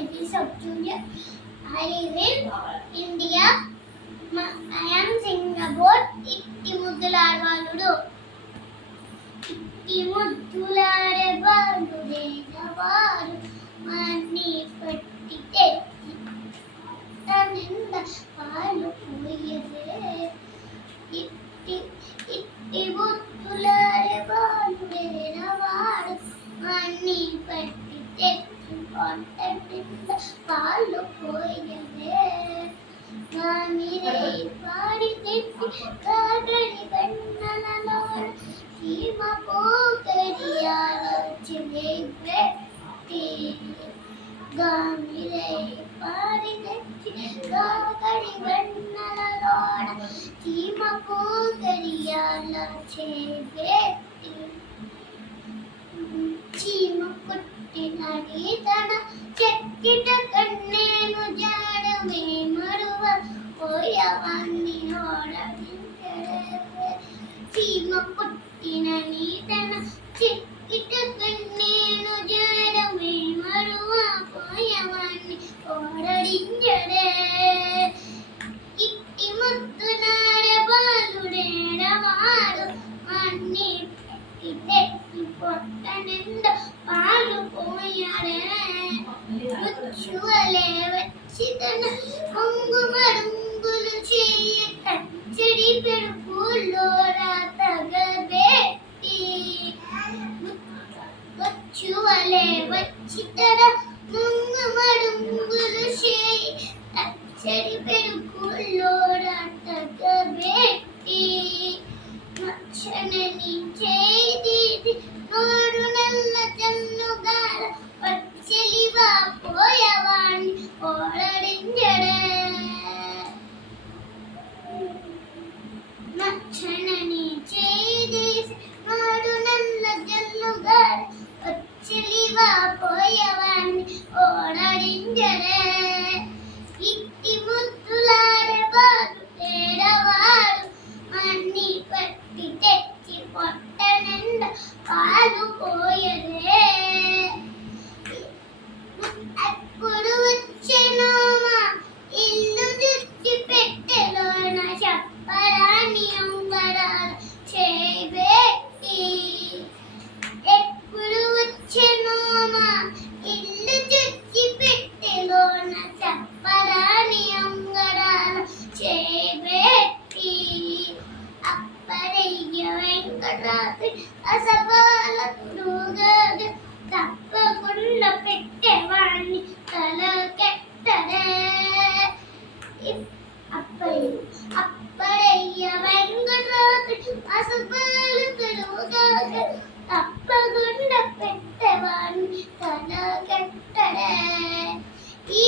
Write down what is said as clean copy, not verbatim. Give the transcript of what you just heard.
ladies of Junior. I live in India. I am singing about Itti Muddulare Baludu. Itti Muddulare Balude Navaru Mani Patti Tetti Taninda Palu Puyade. Itti Muddulare Balude Navaru Mani Patti Tetti Taninda Palu Puyade. Gamirei pari tetti kadari gannalaloda Sima pokariyala chilebeti. Gamirei pari tetti kadari gannalaloda Sima pokariyala chilebeti. Chima kuttinadi tana chekkita kannenu jadame maruva పోయవాన్ని ఓడవించడే. చీమ పుట్టిన నీతన చిక్కిట కన్నేను జడమే మరువ పోయవాన్ని ఓడడించడే. ఇట్టి ముద్దులాడే బాలుడేడవాడు అన్ని పెట్టి తెచ్చి పొట్ట నిండా పాలు పోయాడే. ముచ్చువలే వచ్చి తన కొంగుమరుంగులు చేయ కచ్చడి పెరుపులో రాతగబెట్టి. ముచ్చువలే వచ్చి తన కొంగుమరుంగులు చేయ కచ్చడి పెరుపులో రాతగబెట్టి. మచ్చనని చేది నోరు నల్ల జన్నుగాల పచ్చలివా పోయవాణ్ణి ఓడడించడే. మచ్చనని చేదేసి నోరు నల్ల జన్నుగాల పచ్చలివా పోయవాణ్ణి ఓడడించడే. ఇట్టి ముద్దులాడే బాలుడేడవాడు అన్ని పట్టి తెచ్చి పొట్ట నిండా పాలు పోయదే. ఎప్పుడు వచ్చెనో మా ఇల్లు చుట్టి పెట్టెలోన చెప్పరాని అంబరాలు చేబెట్టి. ఎప్పుడు వచ్చెనో మా ఇల్లు చుట్టి పెట్టెలోన చెప్పరాని అంబరాలు చేబెట్టి. అప్పరయ్య వెంకటరాత్రి అసబాల తుడుగగా తప్పకుండా పెట్టేవాణ్ణి తలకెట్టడే. అప్పరయ్య వెంకటరాత్రి అసబాల తుడుగగా తప్పకుండా పెట్టేవాణ్ణి తలకెట్టడే. ఈ